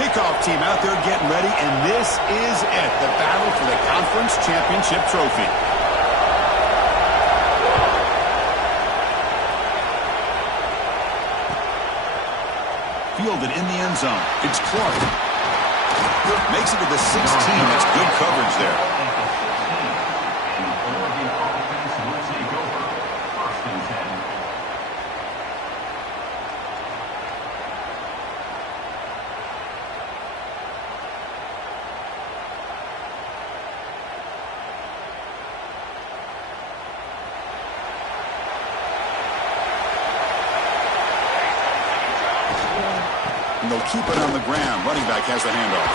Kickoff team out there getting ready, and this is it, the battle for the conference championship trophy. Fielded in the end zone. It's Clark. Makes it to the 16. That's good coverage there. And they'll keep it on the ground. Running back has the handoff.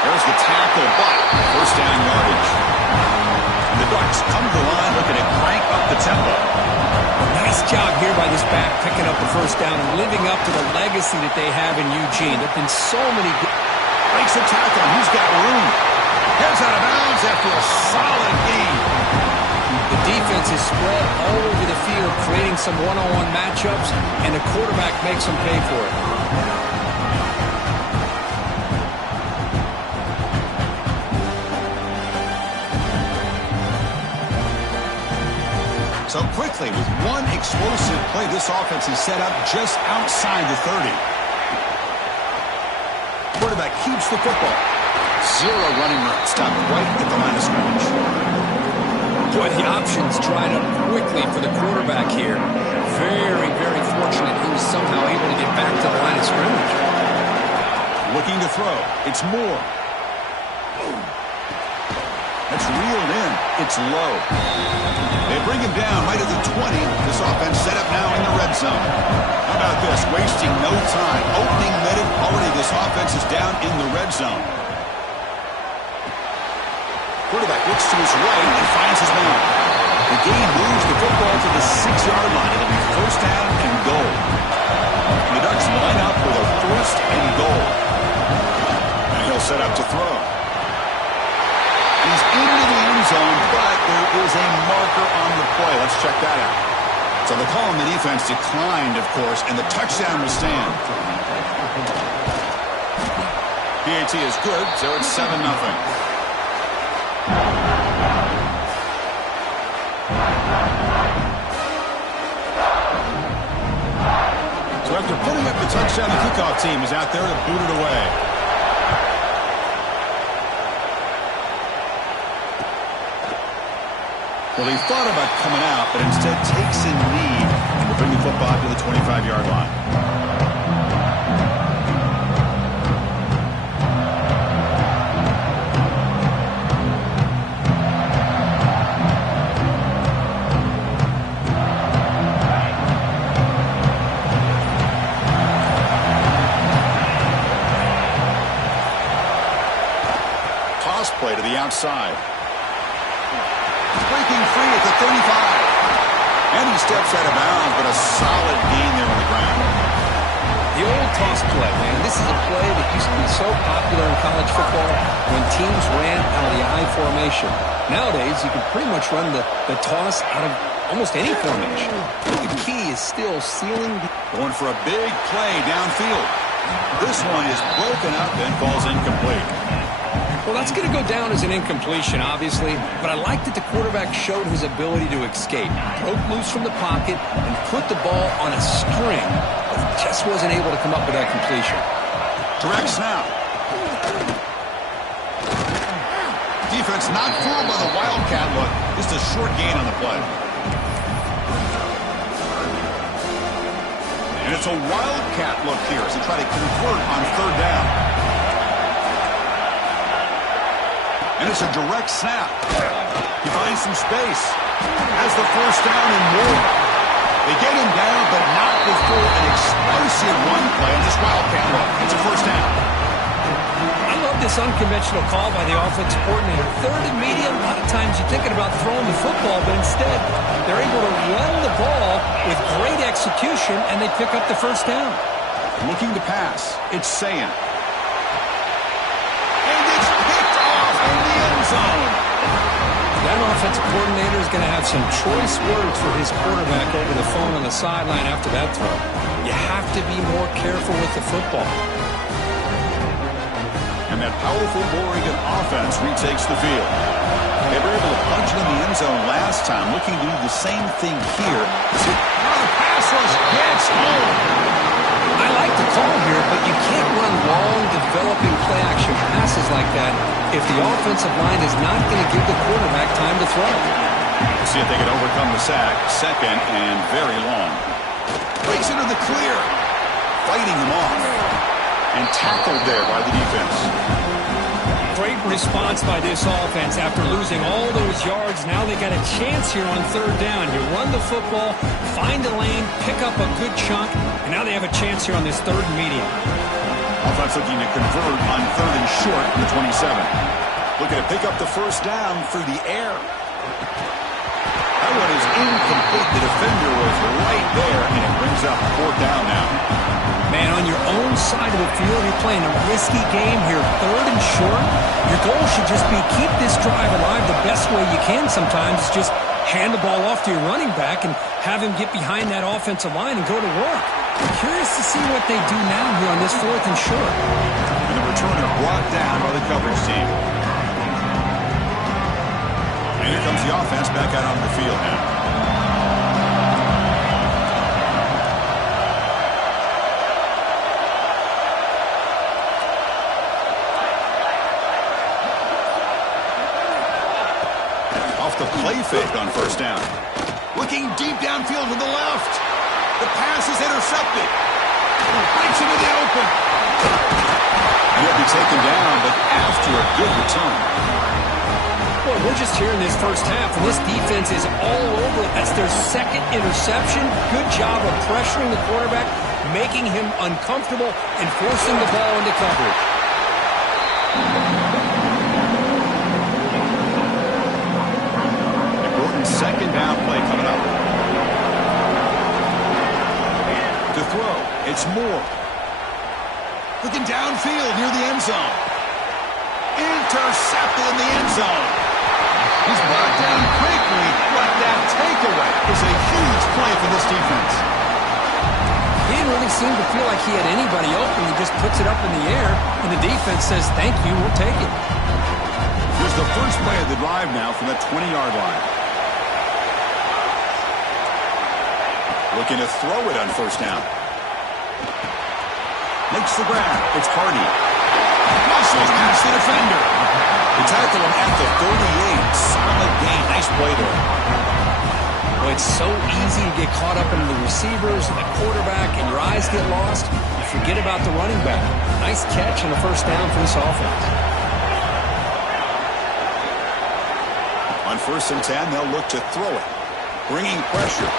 There's the tackle, but first down yardage. And the Ducks come to the line looking to crank up the tempo. Nice job here by this back, picking up the first down and living up to the legacy that they have in Eugene. There have been so many good... Breaks the tackle, and he's got room. Heads out of bounds after a solid gain. The defense is spread all over the field, creating some one-on-one matchups, and the quarterback makes them pay for it. So quickly, with one explosive play, this offense is set up just outside the 30. Quarterback keeps the football. Zero running room. Stopped right at the line of scrimmage. Boy, the options dried up quickly for the quarterback here. Very, very fortunate he was somehow able to get back to the line of scrimmage. Looking to throw. It's Moore. That's reeled in. It's low. They bring him down right at the 20. This offense set up now in the red zone. How about this? Wasting no time. Opening minute. Already this offense is down in the red zone. Quarterback looks to his right and finds his man. The game moves the football to the 6-yard line. It'll be first down and goal. And the Ducks line up with a first and goal. And he'll set up to throw. He's into the end zone, but there is a marker on the play. Let's check that out. So the call on the defense declined, of course, and the touchdown will stand. PAT is good, so it's 7-0. So after putting up the touchdown, the kickoff team is out there to boot it away. Well, he thought about coming out, but instead takes a knee and will bring the football to the 25-yard line. Toss play to the outside. Breaking free at the 35. And he steps out of bounds, but a solid gain there on the ground. The old toss play, man. This is a play that you so popular in college football when teams ran out of the I formation. Nowadays, you can pretty much run the toss out of almost any formation. The key is still sealing. Going for a big play downfield. This one is broken up and falls incomplete. Well, that's going to go down as an incompletion, obviously, but I like that the quarterback showed his ability to escape, broke loose from the pocket, and put the ball on a string, but he just wasn't able to come up with that completion. Direct snap. Defense not fooled by the Wildcat look. Just a short gain on the play. And it's a Wildcat look here as they try to convert on third down. And it's a direct snap. He finds some space. Has the first down and more. They get him down, but not before an explosive run play on this Wildcat look. It's a first down. I love this unconventional call by the offensive coordinator. Third and medium, a lot of times you're thinking about throwing the football, but instead they're able to run the ball with great execution, and they pick up the first down. Looking to pass. It's Sayan. And it's picked off in the end zone. That offensive coordinator is going to have some choice words for his quarterback over the phone on the sideline after that throw. You have to be more careful with the football. And that powerful Oregon offense retakes the field. They were able to punch it in the end zone last time, looking to do the same thing here. Now the pass rush gets home. I like the call here, but you can't run long, developing play-action passes like that if the offensive line is not going to give the quarterback time to throw. We'll see if they can overcome the sack. Second and very long. Breaks into the clear. Fighting him off. And tackled there by the defense. Great response by this offense after losing all those yards. Now they got a chance here on third down. You run the football, find a lane, pick up a good chunk, and now they have a chance here on this third and medium. Offense looking to convert on third and short from the 27. Looking to pick up the first down through the air. That one is incomplete. The defender was right there, and it brings up fourth down now. Man, on your own side of the field, you're playing a risky game here, third and short. Your goal should just be keep this drive alive the best way you can sometimes. Just hand the ball off to your running back and have him get behind that offensive line and go to work. I'm curious to see what they do now here on this fourth and short. And the returner brought down by the coverage team. And here comes the offense back out on the field now. The play fake on first down. Looking deep downfield to the left. The pass is intercepted. Breaks into the open. And he'll be taken down, but after a good return. Boy, we're just here in this first half, and this defense is all over it. That's their second interception. Good job of pressuring the quarterback, making him uncomfortable, and forcing the ball into coverage. Second down play coming up. To throw, it's Moore. Looking downfield near the end zone. Intercepted in the end zone. He's brought down quickly, but that takeaway is a huge play for this defense. He didn't really seem to feel like he had anybody open. He just puts it up in the air, and the defense says, thank you, we'll take it. Here's the first play of the drive now from the 20-yard line. Looking to throw it on first down. Makes the grab. It's Hardy. Muscles past the defender. They tackle him at the 38. Solid gain. Nice play there. Well, it's so easy to get caught up in the receivers and the quarterback, and your eyes get lost. You forget about the running back. Nice catch and a first down for this offense. On first and 10, they'll look to throw it. Bringing pressure.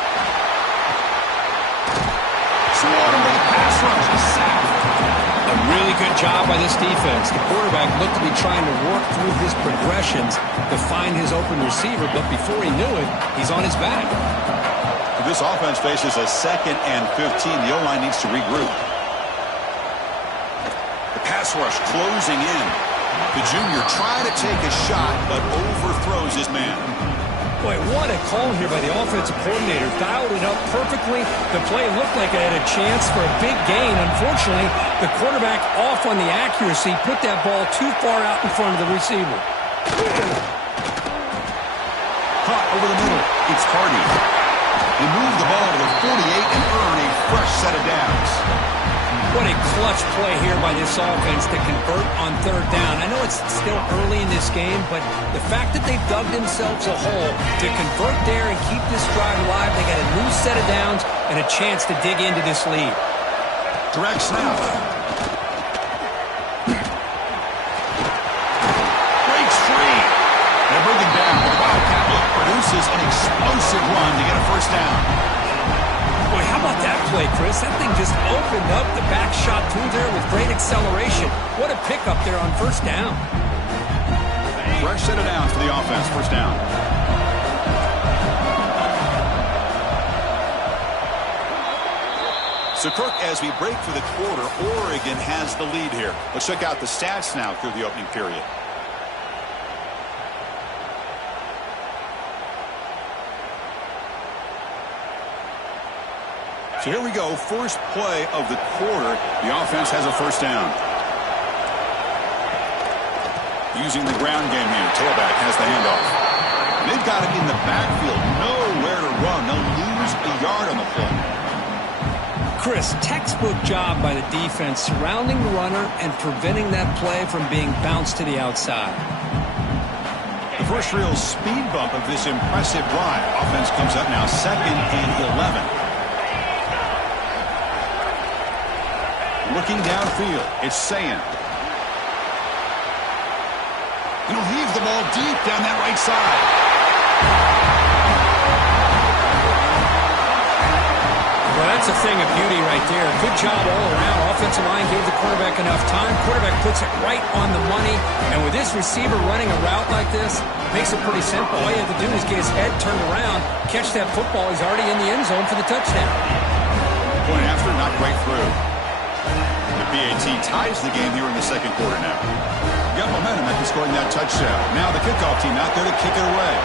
Swarmed by the pass rush. A sack. A really good job by this defense. The quarterback looked to be trying to work through his progressions to find his open receiver, but before he knew it, he's on his back. This offense faces a second and 15. The O-line needs to regroup. The pass pass rush closing in. The junior trying to take a shot, but overthrows his man. Boy, what a call here by the offensive coordinator. Dialed it up perfectly. The play looked like it had a chance for a big gain. Unfortunately, the quarterback off on the accuracy, put that ball too far out in front of the receiver. Caught over the middle. It's Hardy. They move the ball to the 48 and earn a fresh set of downs. What a clutch play here by this offense to convert on third down. I know it's still early in this game, but the fact that they dug themselves a hole to convert there and keep this drive alive, they got a new set of downs and a chance to dig into this lead. Direct snap. Breaks free. They bring him down. The Wildcat produces an explosive run to get a first down. Boy, how about that play, Chris? That thing just opened up, the back shot through there with great acceleration. What a pickup there on first down. Fresh set of downs for the offense, first down. So, Kirk, as we break for the quarter, Oregon has the lead here. Let's check out the stats now through the opening period. So here we go, first play of the quarter. The offense has a first down. Using the ground game here, tailback has the handoff. They've got him in the backfield, nowhere to run. They'll lose a yard on the play. Chris, textbook job by the defense surrounding the runner and preventing that play from being bounced to the outside. The first real speed bump of this impressive drive. Offense comes up now, 2nd and 11. Looking downfield, it's Sayin. And he'll heave the ball deep down that right side. Well, that's a thing of beauty right there. Good job all around. Offensive line gave the quarterback enough time. Quarterback puts it right on the money. And with this receiver running a route like this, makes it pretty simple. All you have to do is get his head turned around, catch that football. He's already in the end zone for the touchdown. Point after, not quite through. The PAT ties the game here in the second quarter now. Got momentum after scoring that touchdown. Now the kickoff team out there to kick it away.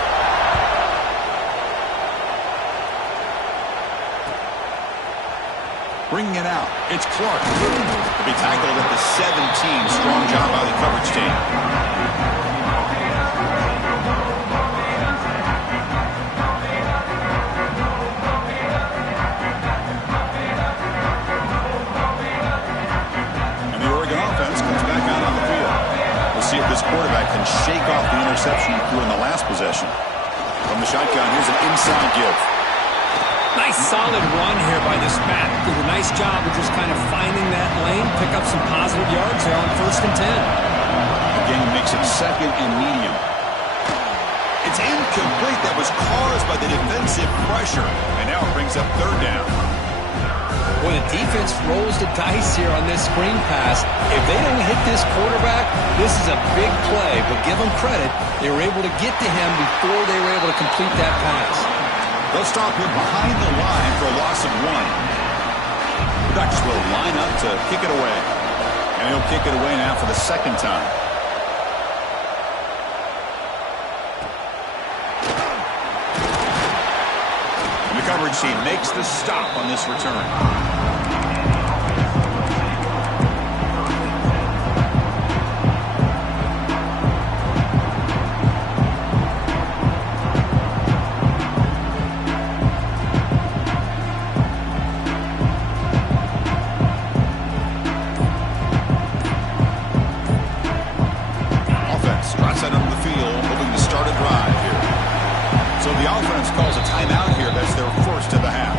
Bringing it out. It's Clark. To be tackled at the 17. Strong job by the coverage team. See if this quarterback can shake off the interception he threw in the last possession. From the shotgun, here's an inside give. Nice solid run here by this back. Did a nice job of just kind of finding that lane, pick up some positive yards there on 1st and 10. The game makes it 2nd and medium. It's incomplete. That was caused by the defensive pressure. And now it brings up 3rd down. Well, the defense rolls the dice here on this screen pass. If they don't hit this quarterback, this is a big play. But give them credit, they were able to get to him before they were able to complete that pass. They'll stop him behind the line for a loss of 1. The Ducks will line up to kick it away. And he'll kick it away now for the 2nd time. The coverage team makes the stop on this return. Offense drops out onto the field, hoping to start a drive here. So the offense calls a timeout here. That's their first of the half.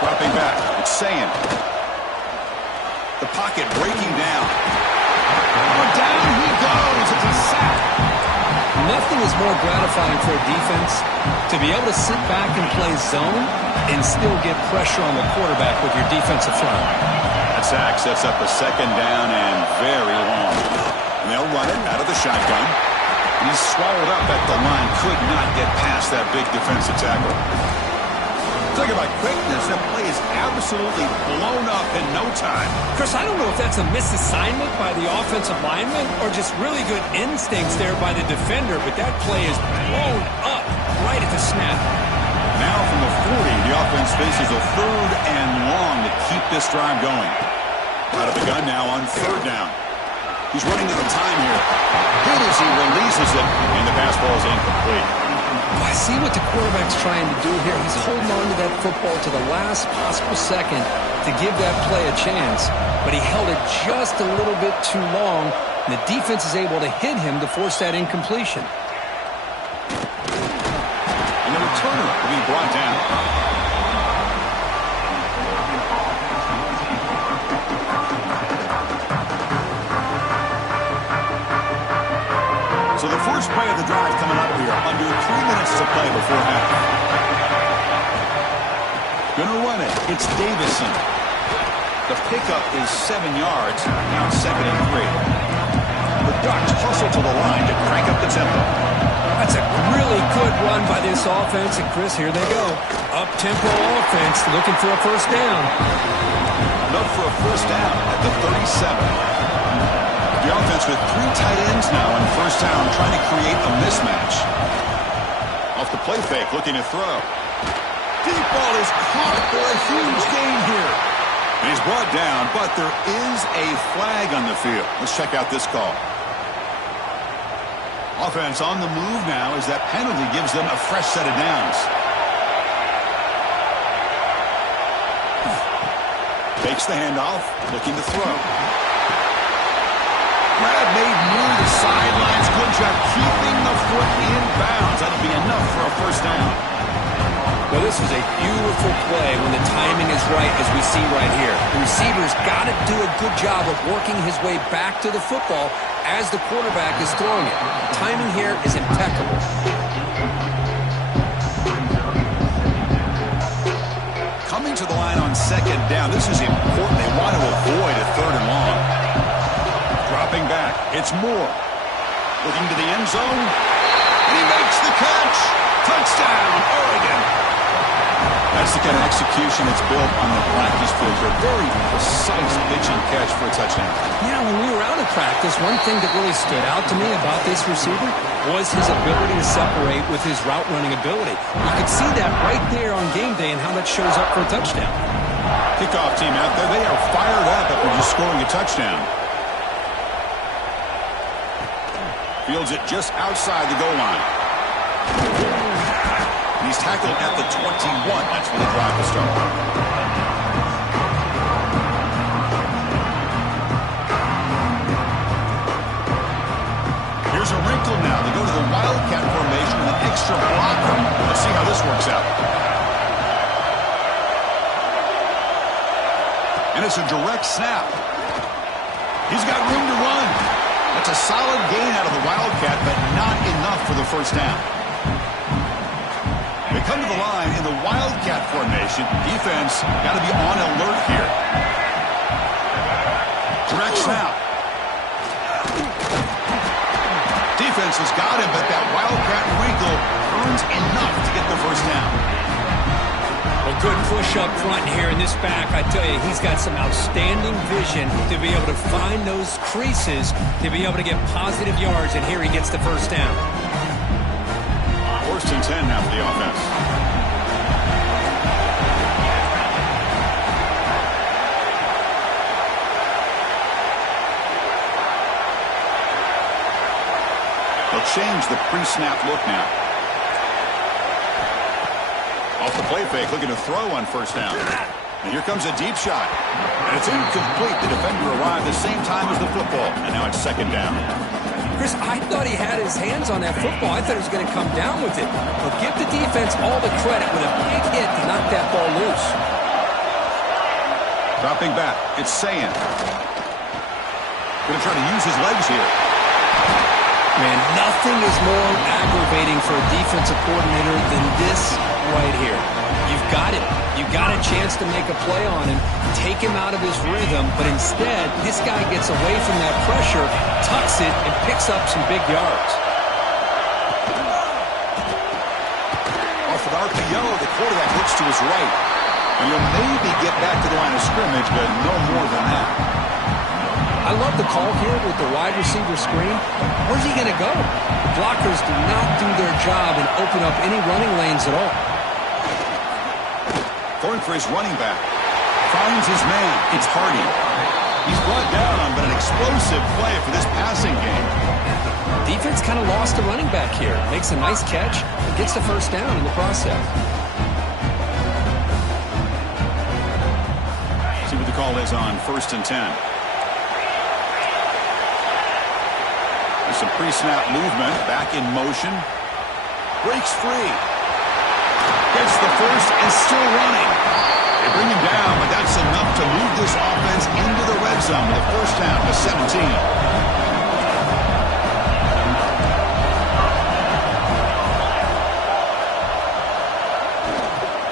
Dropping back, it's Sayin. The pocket breaking down. Down he goes. It's a sack. Nothing is more gratifying for a defense to be able to sit back and play zone and still get pressure on the quarterback with your defensive front. That sack sets up a second down and very long. And they'll run it out of the shotgun. And he's swallowed up at the line. Could not get past that big defensive tackle. Talk about quickness. That play is absolutely blown up in no time. Chris, I don't know if that's a misassignment by the offensive lineman or just really good instincts there by the defender, but that play is blown up right at the snap. Now from the 40, the offense faces a third and long to keep this drive going. Out of the gun now on third down. He's running out of time here. Good as he releases it, and the pass ball is incomplete. I see what the quarterback's trying to do here. He's holding on to that football to the last possible second to give that play a chance, but he held it just a little bit too long, and the defense is able to hit him to force that incompletion. And the returner will be brought down. So the first play of the drive coming up here, under 3 minutes to play before half. Gonna run it. It's Davison. The pickup is 7 yards. Now it's 2nd and 3. The Ducks hustle to the line to crank up the tempo. That's a really good run by this offense, and Chris, here they go. Up-tempo offense, looking for a first down. Enough for a first down at the 37. The offense with 3 tight ends now on first down, trying to create a mismatch. Off the play fake, looking to throw. Deep ball is caught for a huge gain here. And he's brought down, but there is a flag on the field. Let's check out this call. Offense on the move now as that penalty gives them a fresh set of downs. Takes the handoff, looking to throw. Grab made near the sidelines. Good job keeping the foot in bounds. That'll be enough for a first down. Well, this is a beautiful play when the timing is right, as we see right here. The receiver's got to do a good job of working his way back to the football as the quarterback is throwing it. The timing here is impeccable. Coming to the line on second down. This is important. They want to avoid a third and long. Dropping back. It's Moore. Looking to the end zone. And he makes the catch. Touchdown, Oregon. That's the kind of execution that's built on the practice field. A very precise pitch and catch for a touchdown. Yeah, when we were out of practice, one thing that really stood out to me about this receiver was his ability to separate with his route running ability. You could see that right there on game day and how that shows up for a touchdown. Kickoff team out there. They are fired up after just scoring a touchdown. Fields it just outside the goal line. He's tackled at the 21. That's where the drive will start. Here's a wrinkle now. They go to the Wildcat formation with an extra blocker. Let's see how this works out. And it's a direct snap. He's got room to run. That's a solid gain out of the Wildcat, but not enough for the first down. They come to the line in the Wildcat formation. Defense got to be on alert here. Direct snap. Defense has got him, but that Wildcat wrinkle earns enough to get the first down. Well, good push up front here in this back. I tell you, he's got some outstanding vision to be able to find those creases, to be able to get positive yards, and here he gets the first down. First and 10 now for the offense. They'll change the pre-snap look now. Off the play fake, looking to throw on first down. And here comes a deep shot. And it's incomplete. The defender arrived the same time as the football. And now it's second down. Chris, I thought he had his hands on that football. I thought he was going to come down with it. But give the defense all the credit with a big hit to knock that ball loose. Dropping back. It's Sayin. Going to try to use his legs here. Man, nothing is more aggravating for a defensive coordinator than this right here. You've got it. You got a chance to make a play on him, take him out of his rhythm, but instead, this guy gets away from that pressure, tucks it, and picks up some big yards. Off with RPO, the quarterback looks to his right. And he'll maybe get back to the line of scrimmage, but no more than that. I love the call here with the wide receiver screen. Where's he going to go? The blockers do not do their job and open up any running lanes at all. Going for his running back. Finds his man. It's Hardy. He's brought down, but an explosive play for this passing game. Defense kind of lost a running back here. Makes a nice catch and gets the first down in the process. See what the call is on 1st and 10. There's some pre-snap movement. Back in motion. Breaks free. Gets the first and still running. They bring him down, but that's enough to move this offense into the red zone. The first down to 17.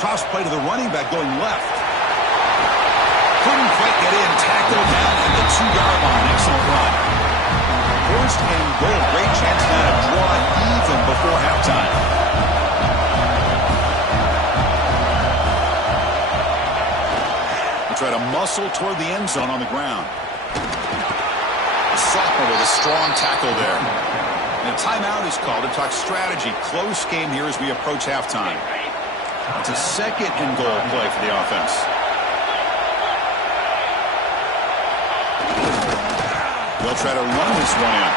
Toss play to the running back going left. Couldn't quite get in. Tackled down at the 2-yard line. Excellent run. First and goal. Great chance now to draw it even before halftime. They try to muscle toward the end zone on the ground. The sophomore with a strong tackle there. And a timeout is called to talk strategy. Close game here as we approach halftime. It's a second and goal play for the offense. They'll try to run this one in.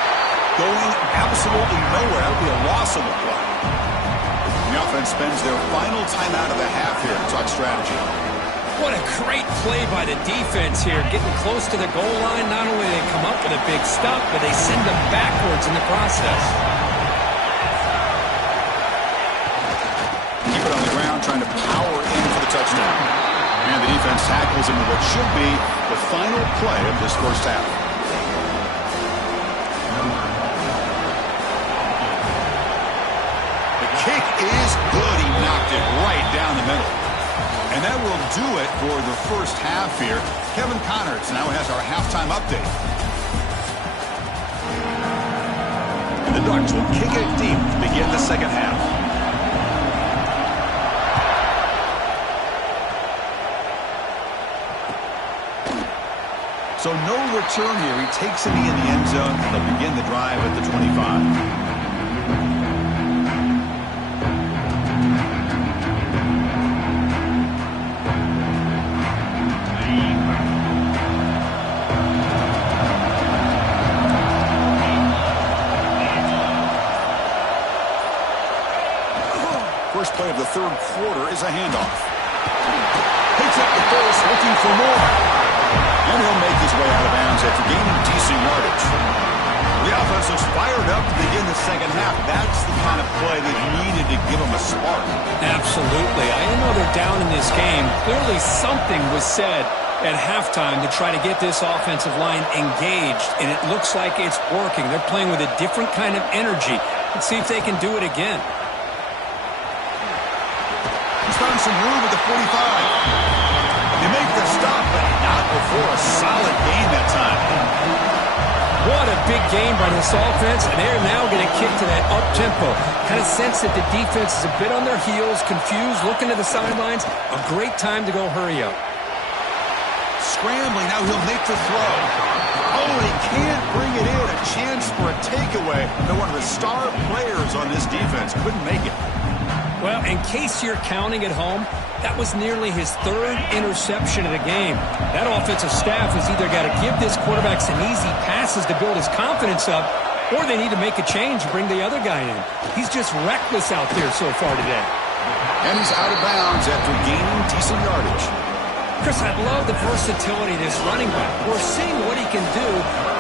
Going absolutely nowhere. That would be a loss of the play. The offense spends their final timeout of the half here to talk strategy. What a great play by the defense here. Getting close to the goal line. Not only do they come up with a big stop, but they send them backwards in the process. Keep it on the ground, trying to power in for the touchdown. And the defense tackles into what should be the final play of this first half. The kick is good. He knocked it right down the middle. And that will do it for the first half here. Kevin Connors now has our halftime update. And the Ducks will kick it deep to begin the second half. So no return here. He takes it in the end zone, and they'll begin the drive at the 25. First play of the third quarter is a handoff. Picks up the first, looking for more. And he'll make his way out of bounds after gaining decent yardage. The offense looks fired up to begin the second half. That's the kind of play that needed to give them a spark. Absolutely. I know they're down in this game. Clearly something was said at halftime to try to get this offensive line engaged, and it looks like it's working. They're playing with a different kind of energy. Let's see if they can do it again. He's found some room at the 45. They make the stop, but not before a solid gain that time. What a big game by this offense, and they're now going to kick to that up-tempo. Kind of sense that the defense is a bit on their heels, confused, looking to the sidelines. A great time to go hurry up. Scrambling, now he'll make the throw. Oh, he can't bring it in. A chance for a takeaway. They're one of the star players on this defense. Couldn't make it. Well, in case you're counting at home, that was nearly his third interception of the game. That offensive staff has either got to give this quarterback some easy passes to build his confidence up, or they need to make a change and bring the other guy in. He's just reckless out there so far today. And he's out of bounds after gaining decent yardage. Chris, I love the versatility of this running back. We're seeing what he can do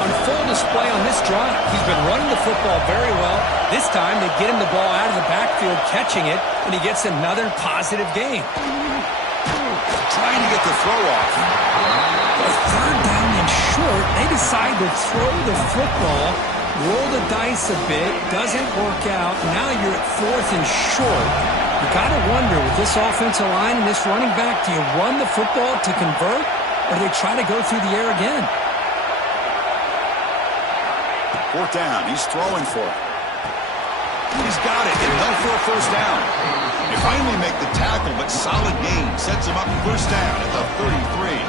on full display on this drive. He's been running the football very well. This time, they get him the ball out of the backfield, catching it, and he gets another positive gain. Trying to get the throw off. A third down and short. They decide to throw the football, roll the dice a bit, doesn't work out. Now you're at 4th and short. You got to wonder, with this offensive line and this running back, do you run the football to convert, or do they try to go through the air again? Fourth down. He's throwing for it. He's got it. Enough for a first down. They finally make the tackle, but solid gain. Sets him up first down at the 33.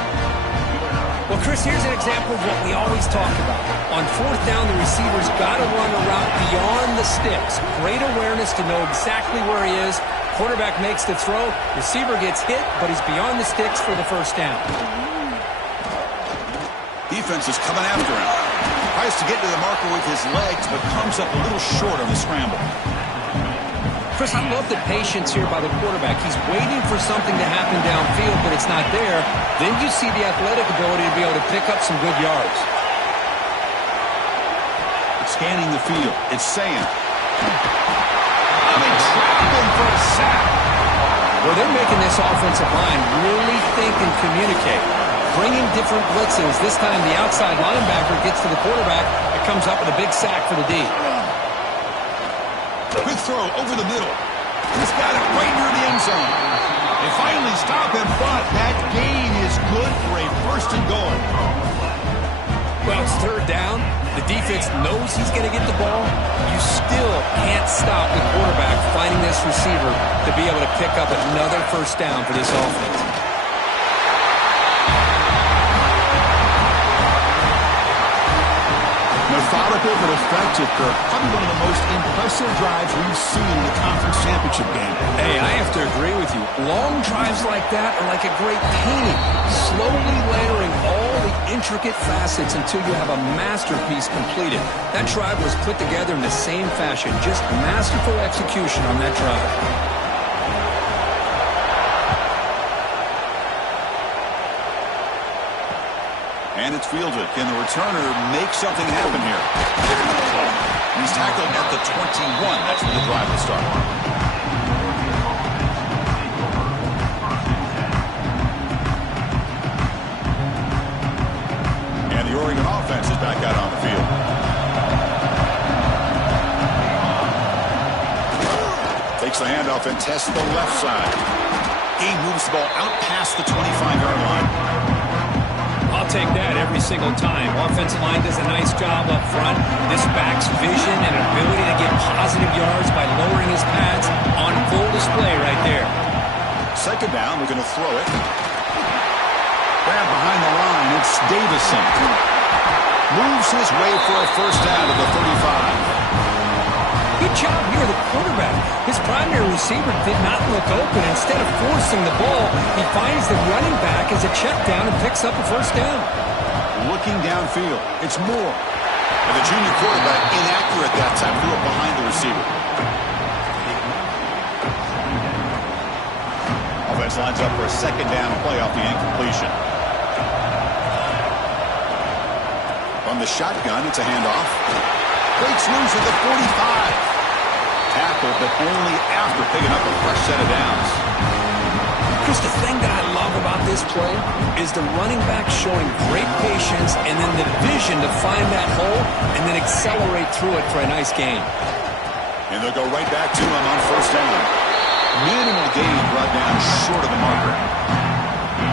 Well, Chris, here's an example of what we always talk about. On fourth down, the receiver's got to run a route beyond the sticks. Great awareness to know exactly where he is. Quarterback makes the throw. Receiver gets hit, but he's beyond the sticks for the first down. Defense is coming after him. Tries to get to the marker with his legs, but comes up a little short on the scramble. Chris, I love the patience here by the quarterback. He's waiting for something to happen downfield, but it's not there. Then you see the athletic ability to be able to pick up some good yards. Scanning the field. It's saying. They trap him for a sack. Well, they're making this offensive line really think and communicate. Bringing different blitzes. This time the outside linebacker gets to the quarterback. It comes up with a big sack for the D. Quick throw over the middle. He's got it right near the end zone. They finally stop him, but that gain is good for a first and goal. Well, it's third down. The defense knows he's going to get the ball. You still can't stop the quarterback finding this receiver to be able to pick up another first down for this offense. Methodical but effective, Kirk. Probably one of the most impressive drives we've seen in the conference championship game. Hey, I have to agree with you. Long drives like that are like a great painting, slowly layering all the intricate facets until you have a masterpiece completed. That drive was put together in the same fashion, just masterful execution on that drive. And it's fielded. Can the returner make something happen here? He's tackled at the 21. That's where the drive will start. And the Oregon offense is back out on the field. Takes the handoff and tests the left side. He moves the ball out past the 25-yard line. I'll take that every single time. Offensive line does a nice job up front. This back's vision and ability to get positive yards by lowering his pads on full display right there. Second down, we're going to throw it. Grab behind the line, it's Davison. Moves his way for a first down to the 35. Good job here, the quarterback. His primary receiver did not look open. Instead of forcing the ball, he finds the running back as a check down and picks up a first down. Looking downfield, it's Moore. And the junior quarterback inaccurate that time, threw it behind the receiver. Offense lines up for a second down play off the incompletion. From the shotgun, it's a handoff. Breaks loose at the 45. Tackled, but only after picking up a fresh set of downs. Chris, the thing that I love about this play is the running back showing great patience and then the vision to find that hole and then accelerate through it for a nice gain. And they'll go right back to him on first down. Minimal gain brought down short of the marker.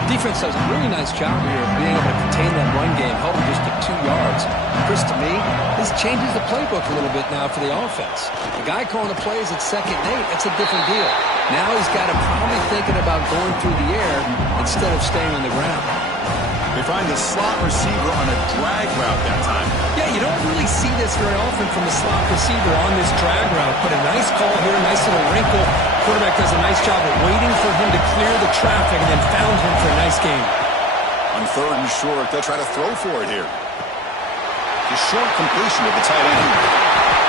Defense does a really nice job here of being able to contain that run game, held him just to 2 yards. Chris, to me, this changes the playbook a little bit now for the offense. The guy calling the plays at 2nd and 8, that's a different deal. Now he's got to probably thinking about going through the air instead of staying on the ground. They find the slot receiver on a drag route that time. Yeah, you don't really see this very often from the slot receiver on this drag route, but a nice call here, nice little wrinkle. Quarterback does a nice job of waiting for him to clear the traffic and then found him for a nice gain. On third and short, they'll try to throw for it here. The short completion of the tight end.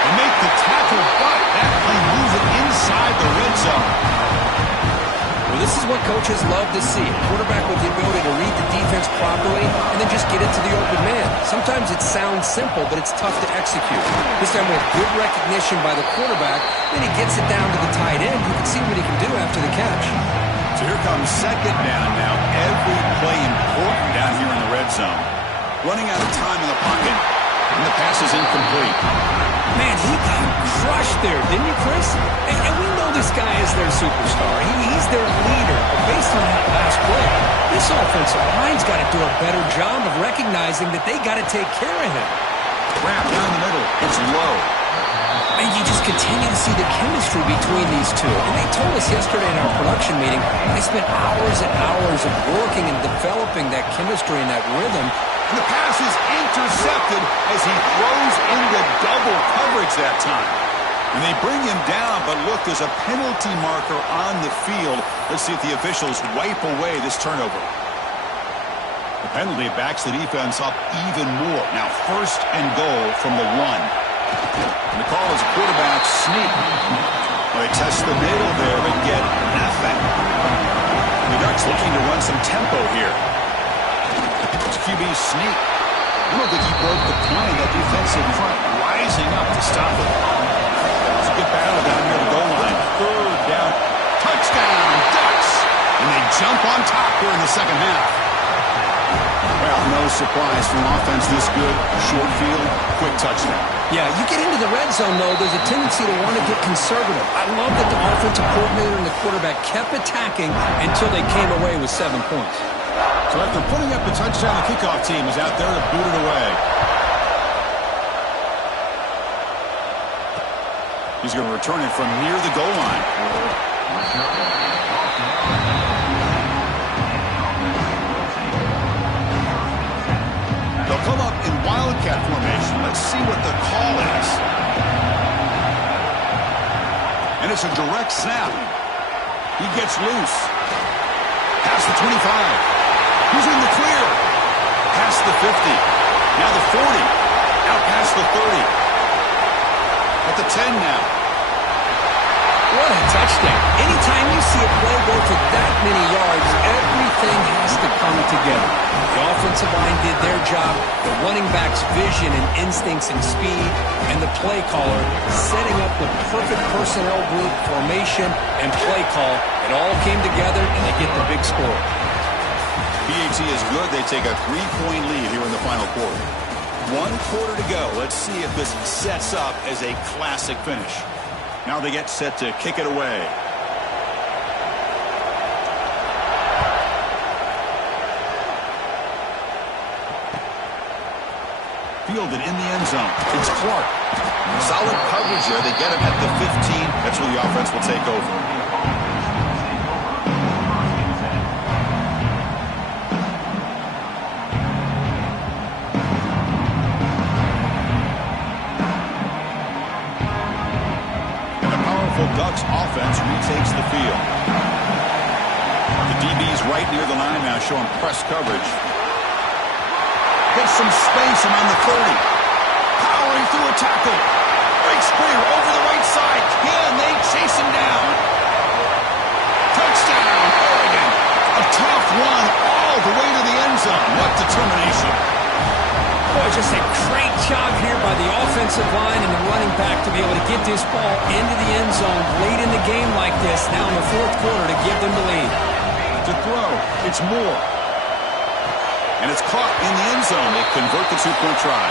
They make the tackle, but that play moves it inside the red zone. Well, this is what coaches love to see. A quarterback with the ability to read the defense properly and then just get it to the open man. Sometimes it sounds simple, but it's tough to execute. This time with good recognition by the quarterback, then he gets it down to the tight end. You can see what he can do after the catch. So here comes second down now. Every play important down here in the red zone. Running out of time in the pocket, and the pass is incomplete. Man, he got crushed there, didn't you, Chris? And we know this guy is their superstar. He's their leader. But based on that last play, this offensive line's got to do a better job of recognizing that they got to take care of him. Wrap down the middle. It's low. And you just continue to see the chemistry between these two. And they told us yesterday in our production meeting, they spent hours and hours of working and developing that chemistry and that rhythm. And the pass is intercepted as he throws into double coverage that time. And they bring him down, but look, there's a penalty marker on the field. Let's see if the officials wipe away this turnover. The penalty backs the defense up even more. Now 1st and goal from the 1. And the call is a quarterback sneak. Well, they test the middle there, but get nothing. The Ducks looking to run some tempo here. It's QB sneak. I don't think he broke the plane. That defensive front rising up to stop it. It's a good battle down near the goal line. 3rd down. Touchdown, Ducks! And they jump on top here in the second half. Well, no surprise from offense this good. Short field, quick touchdown. Yeah, you get into the red zone, though, there's a tendency to want to get conservative. I love that the offensive coordinator and the quarterback kept attacking until they came away with 7 points. So after putting up the touchdown, the kickoff team is out there to boot it away. He's going to return it from near the goal line. They'll come up in wildcat formation. Let's see what the call is. And it's a direct snap. He gets loose. Past the 25. He's in the clear. Past the 50. Now the 40. Out past the 30. At the 10 now. What a touchdown. Anytime you see a play go for that many yards, everything has to come together. The offensive line did their job, the running back's vision and instincts and speed, and the play caller setting up the perfect personnel group, formation, and play call. It all came together, and they get the big score. PAT is good. They take a 3-point lead here in the final quarter. 1 quarter to go. Let's see if this sets up as a classic finish. Now they get set to kick it away. Fielded in the end zone. It's Clark. Solid coverage here. They get him at the 15. That's where the offense will take over. Ducks offense retakes the field. The DB's right near the line now, showing press coverage. Gets some space around the 30. Powering through a tackle. Breaks clear over the right side. Can they chase him down? Touchdown, Oregon. A tough one all the way to the end zone. What determination. Boy, just a great job here by the offensive line and the running back to be able to get this ball into the end zone late in the game like this, now in the 4th quarter, to give them the lead. To throw, it's Moore. And it's caught in the end zone. They convert the 2-point try.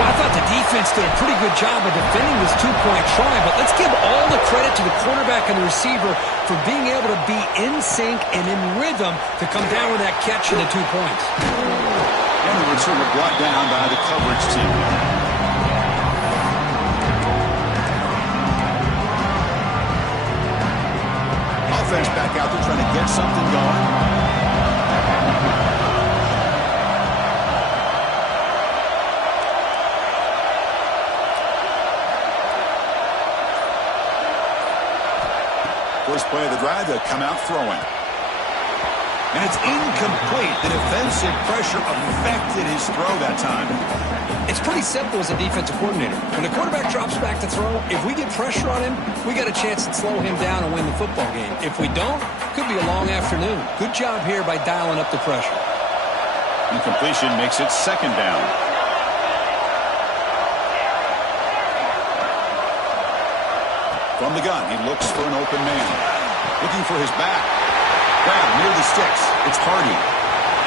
Well, I thought the defense did a pretty good job of defending this 2-point try, but let's give all the credit to the quarterback and the receiver for being able to be in sync and in rhythm to come down with that catch in the 2 points. And the return was brought down by the coverage team. Offense back out there trying to get something going. First play of the drive, they'll come out throwing. And it's incomplete. The defensive pressure affected his throw that time. It's pretty simple as a defensive coordinator. When the quarterback drops back to throw, if we get pressure on him, we got a chance to slow him down and win the football game. If we don't, could be a long afternoon. Good job here by dialing up the pressure. Incompletion makes it 2nd down. From the gun, he looks for an open man. Looking for his back. Grab near the sticks. It's Hardy.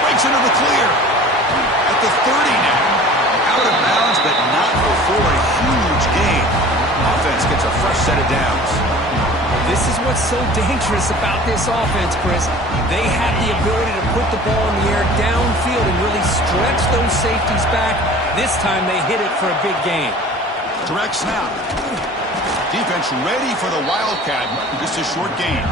Breaks into the clear. At the 30 now. Out of bounds, but not before a huge gain. what's so dangerous about this offense, Chris. They have the ability to put the ball in the air downfield and really stretch those safeties back. This time they hit it for a big gain. Direct snap. Defense ready for the Wildcat. Just a short gain.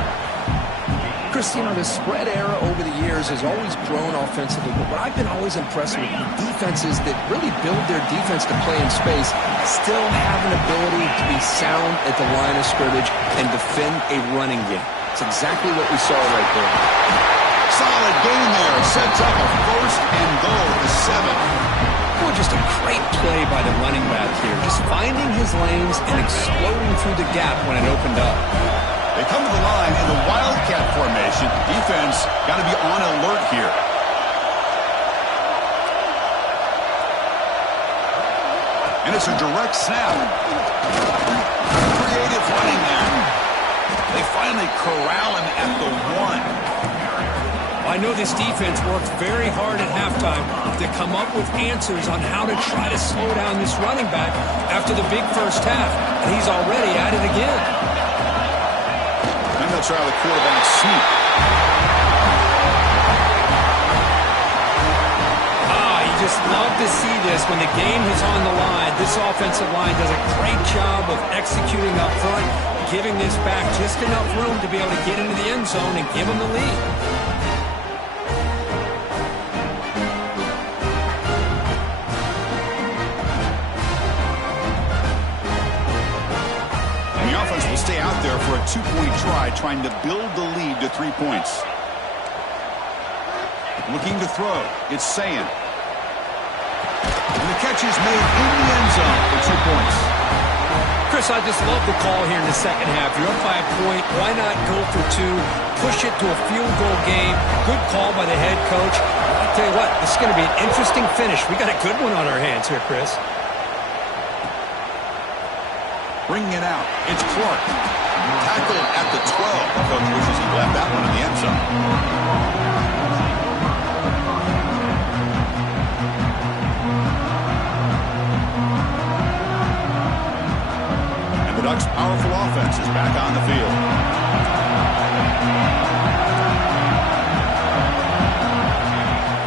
Chris, you know, the spread era over the years has always grown offensively, but what I've been always impressed with defenses that really build their defense to play in space still have an ability to be sound at the line of scrimmage and defend a running game. It's exactly what we saw right there. Solid gain there. Sets up a first and goal to 7. Well, just a great play by the running back here, just finding his lanes and exploding through the gap when it opened up. They come to the line in the Wildcat formation. Defense got to be on alert here. And it's a direct snap. Creative running there. They finally corral him at the 1. I know this defense worked very hard at halftime to come up with answers on how to try to slow down this running back after the big first half. And he's already at it again. They'll try the quarterback sneak. You just love to see this when the game is on the line. This offensive line does a great job of executing up front, giving this back just enough room to be able to get into the end zone and give them the lead. Stay out there for a 2-point try, trying to build the lead to 3 points. Looking to throw. It's Sayin. And the catch is made in the end zone for 2 points. Chris, I just love the call here in the second half. You're up by a point. Why not go for 2? Push it to a field goal game. Good call by the head coach. I'll tell you what, this is going to be an interesting finish. We got a good one on our hands here, Chris. Bringing it out. It's Clark. Tackled at the 12. Coach wishes he left that one in the end zone. And the Ducks' powerful offense is back on the field.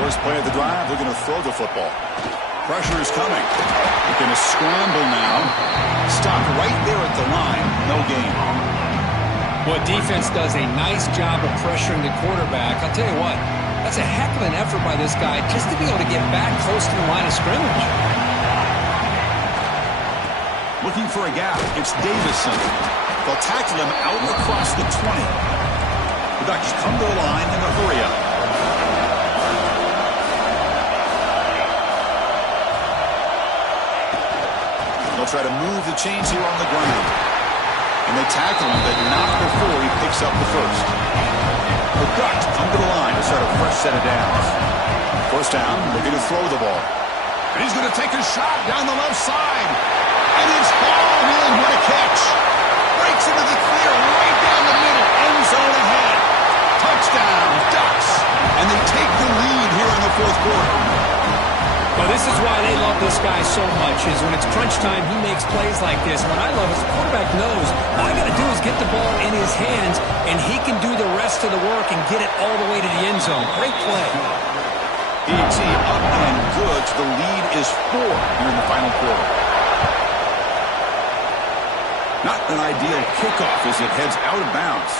First play of the drive, they're going to throw the football. Pressure is coming. They're going to scramble now. Stop right there at the line. No gain. Well, defense does a nice job of pressuring the quarterback. I'll tell you what, that's a heck of an effort by this guy just to be able to get back close to the line of scrimmage. Looking for a gap. It's Davison. They'll tackle him out across the 20. The Ducks come to the line in a hurry up. They'll try to move the chains here on the ground. And they tackle him, but not before he picks up the first. The Ducks come to the line to start a fresh set of downs. First down, they're going to throw the ball. And he's going to take a shot down the left side. And it's hauled in. What a catch. Breaks into the clear right down the middle. End zone ahead. Touchdown, Ducks. And they take the lead here in the fourth quarter. Well, this is why they love this guy so much, is when it's crunch time, he makes plays like this. What I love is the quarterback knows all I got to do is get the ball in his hands, and he can do the rest of the work and get it all the way to the end zone. Great play. E.T. up and good. The lead is 4 here in the final quarter. Not an ideal kickoff as it heads out of bounds.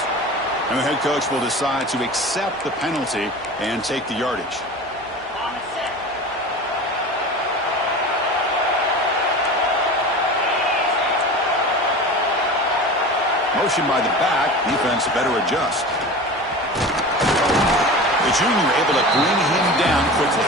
And the head coach will decide to accept the penalty and take the yardage. Motion by the back. Defense better adjust. The junior able to bring him down quickly.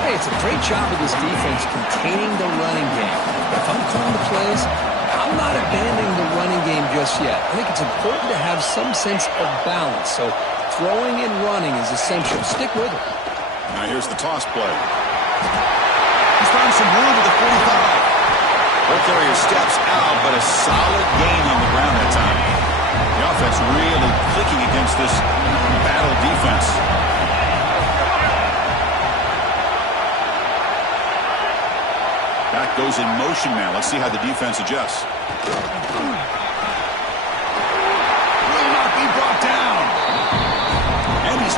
Hey, it's a great job of this defense containing the running game. If I'm calling the plays, I'm not abandoning the running game just yet. I think it's important to have some sense of balance. So throwing and running is essential. Stick with it. Now here's the toss play. He's found some room at the 45. Ball carrier steps out, but a solid gain on the ground that time. The offense really clicking against this battle defense. Back goes in motion now. Let's see how the defense adjusts.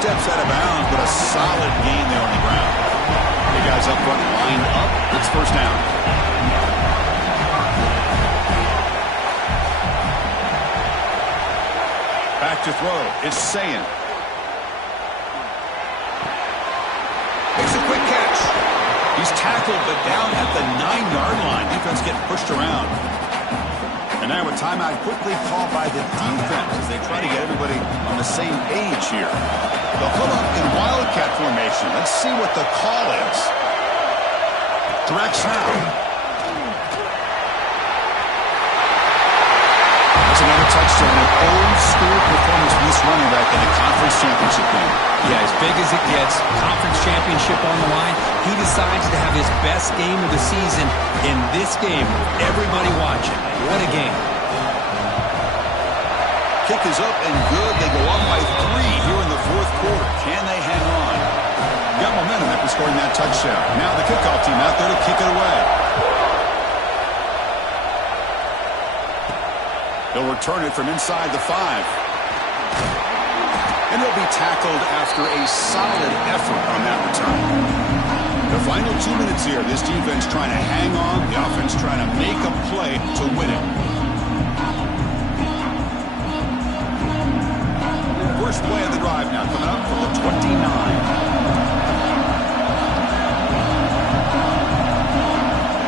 steps out of bounds, but a solid gain there on the ground. The guys up front lined up. It's first down. Back to throw. It's Sayin. Makes a quick catch. He's tackled, but down at the 9-yard line. Defense getting pushed around. And now a timeout quickly called by the defense as they try to get everybody on the same page here. They'll put up in Wildcat formation. Let's see what the call is. Direct snap. That's another touchdown. An old-school performance from this running back in a conference championship game. Yeah, as big as it gets, conference championship on the line. He decides to have his best game of the season in this game. Everybody watching. What a game. Kick is up and good. They go up by 3 here in the fourth quarter. Can they hang on? Got momentum after scoring that touchdown. Now the kickoff team out there to kick it away. They'll return it from inside the 5. And he'll be tackled after a solid effort on that return. The final 2 minutes here. This defense trying to hang on. The offense trying to make a play to win it. First play of the drive now coming up from the 29.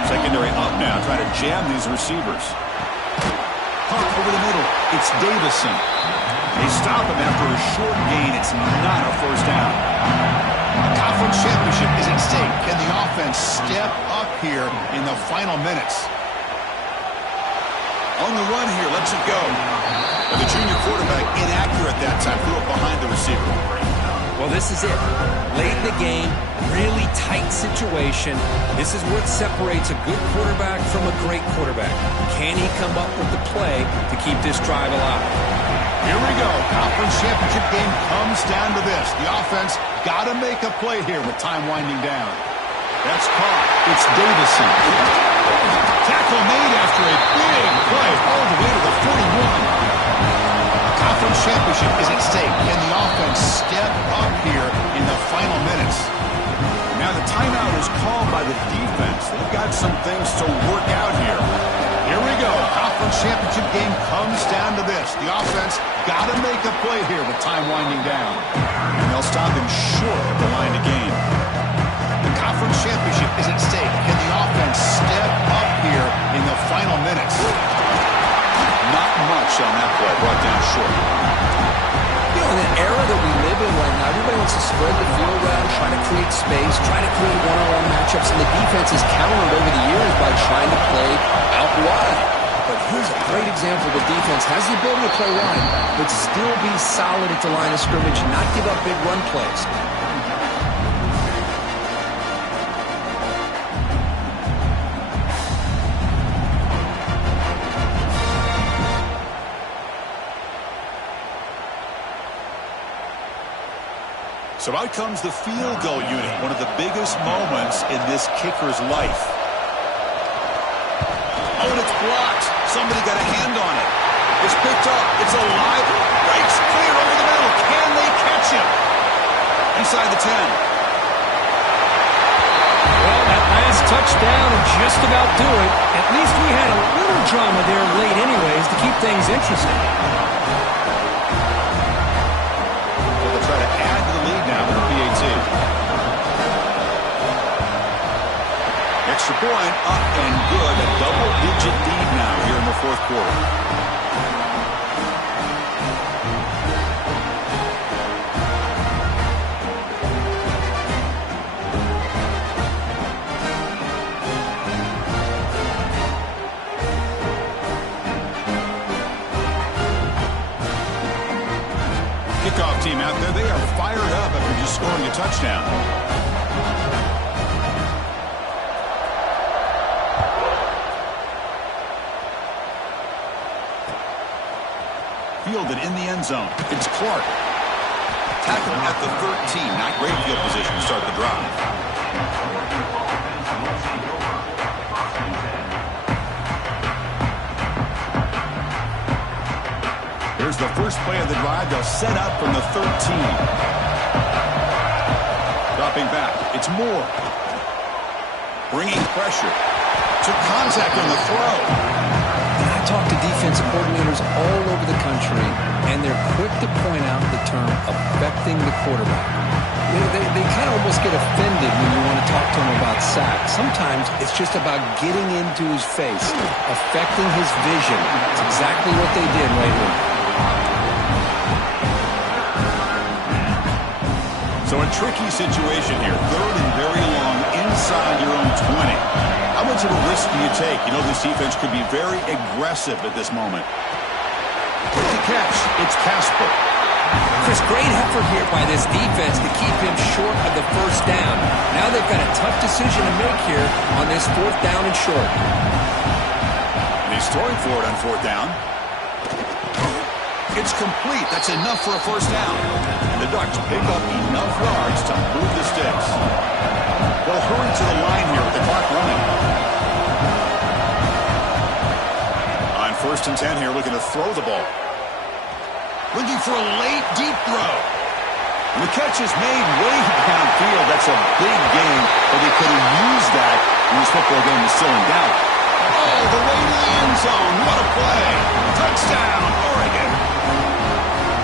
Secondary up now, trying to jam these receivers. Pump over the middle. It's Davison. They stop him after a short gain. It's not a first down. A conference championship is at stake. Can the offense step up here in the final minutes? On the run here, lets it go. And the junior quarterback, inaccurate that time, threw it behind the receiver. Well, this is it. Late in the game, really tight situation. This is what separates a good quarterback from a great quarterback. Can he come up with the play to keep this drive alive? Here we go. Conference championship game comes down to this. The offense got to make a play here with time winding down. That's caught. It's Davison. Tackle made after a big play all the way to the 41. Conference championship is at stake. Can the offense step up here in the final minutes? Now the timeout is called by the defense. They've got some things to work out here. Here we go. Conference championship game comes down to this. The offense got to make a play here with time winding down. And they'll stop him short of the line to gain. The conference championship is at stake. Can the offense step up here in the final minutes? Not much on that play, brought down short. You know, in the era that we live in right now, everybody wants to spread the field around, try to create space, try to create one-on-one matchups, and the defense has countered over the years by trying to play out wide. But here's a great example. The defense has the ability to play wide, but still be solid at the line of scrimmage, not give up big run plays. So out comes the field goal unit, one of the biggest moments in this kicker's life. Oh, and it's blocked. Somebody got a hand on it. It's picked up. It's alive. Breaks clear over the middle. Can they catch him? Inside the 10. Well, that last touchdown will just about do it. At least we had a little drama there late anyways to keep things interesting. Try to add to the lead now with the PAT. Extra point, up and good. A double-digit lead now here in the fourth quarter. Kickoff team out there, they are fired up after just scoring a touchdown. Fielded in the end zone. It's Clark. Tackling at the 13. Not great field position to start the drive. Here's the first play of the drive. They'll set up from the 13. Stepping back, it's Moore. Bringing pressure. Took contact on the throw. I talk to defensive coordinators all over the country, and they're quick to point out the term affecting the quarterback. They kind of almost get offended when you want to talk to them about sacks. Sometimes it's just about getting into his face, affecting his vision. It's exactly what they did right here. So a tricky situation here. Third and very long inside your own 20. How much of a risk do you take? You know this defense could be very aggressive at this moment. With the catch, it's Casper. Chris, great effort here by this defense to keep him short of the first down. Now they've got a tough decision to make here on this fourth down and short. And he's throwing for it on fourth down. It's complete. That's enough for a first down. And the Ducks pick up enough yards to move the sticks. They'll hurry to the line here with the clock running. On first and 10 here, looking to throw the ball. Looking for a late, deep throw. And the catch is made way downfield. That's a big gain, but they could have used that when this football game is still in doubt. Oh, the way to the end zone. What a play. Touchdown, Oregon.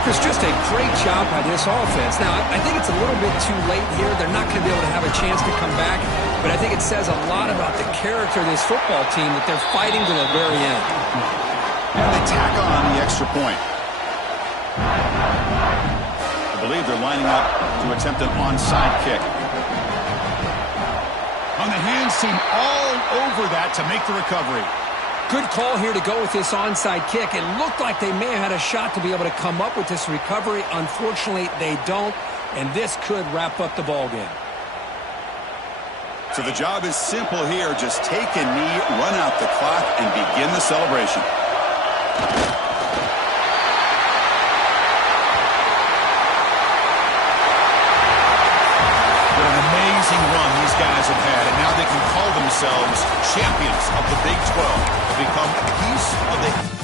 Chris, just a great job by this offense. Now, I think it's a little bit too late here. They're not going to be able to have a chance to come back, but I think it says a lot about the character of this football team that they're fighting to the very end. And they tack on the extra point. I believe they're lining up to attempt an onside kick. On the hands team all over that to make the recovery. Good call here to go with this onside kick. It looked like they may have had a shot to be able to come up with this recovery. Unfortunately, they don't, and this could wrap up the ball game. So the job is simple here. Just take a knee, run out the clock, and begin the celebration. What an amazing run these guys have had, and now they can call themselves champions of the Big 12. They've become a piece of the